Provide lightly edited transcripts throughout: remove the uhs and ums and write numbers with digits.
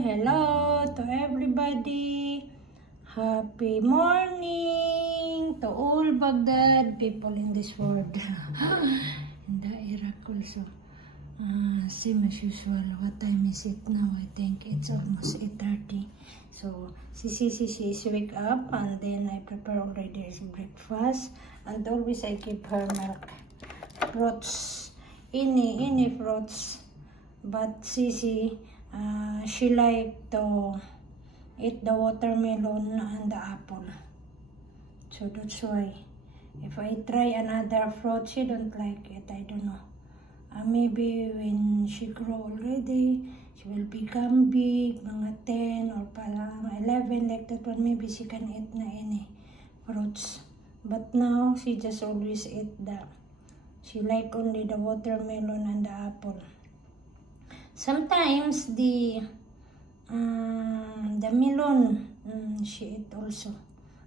Hello to everybody. Happy morning to all Baghdad people in this world. In the Iraq also. Same as usual. What time is it now? I think it's almost 8:30. So, she is wake up and then I prepare already his breakfast. And always I give her milk. Fruits. Any fruits. But she like to eat the watermelon and the apple. So that's why. If I try another fruit, she don't like it. I don't know. Maybe when she grow already, she will become big, mga 10 or parang 11, like that one. Maybe she can eat na any fruits. But now, she just always eat she like only the watermelon and the apple. Sometimes the melon, she eat also.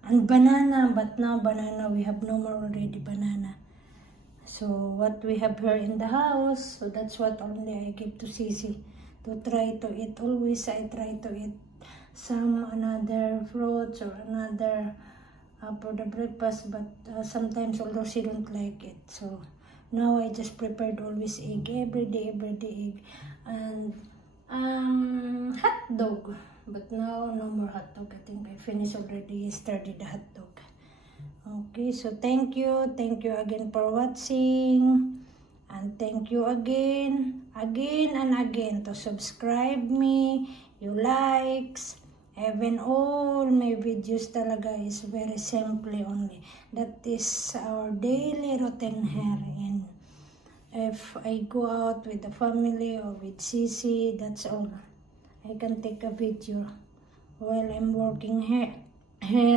And banana, but now banana, we have no more already banana. So what we have here in the house, so that's what only I give to Sisi to try to eat. Always I try to eat some another fruits or another for the breakfast, but sometimes although she don't like it. So now I just prepared always egg every day egg and hot dog. But now no more hot dog. I think I finished already yesterday the hot dog. Okay, so thank you again for watching, and thank you again and again to subscribe me, you likes, even all my videos talaga is very simply only. That is our daily routine here. And if I go out with the family or with Sisi, that's all. I can take a video while I'm working here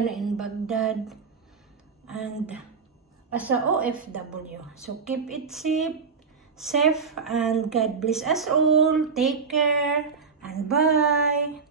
in Baghdad and as a OFW. So keep it safe and God bless us all. Take care and bye.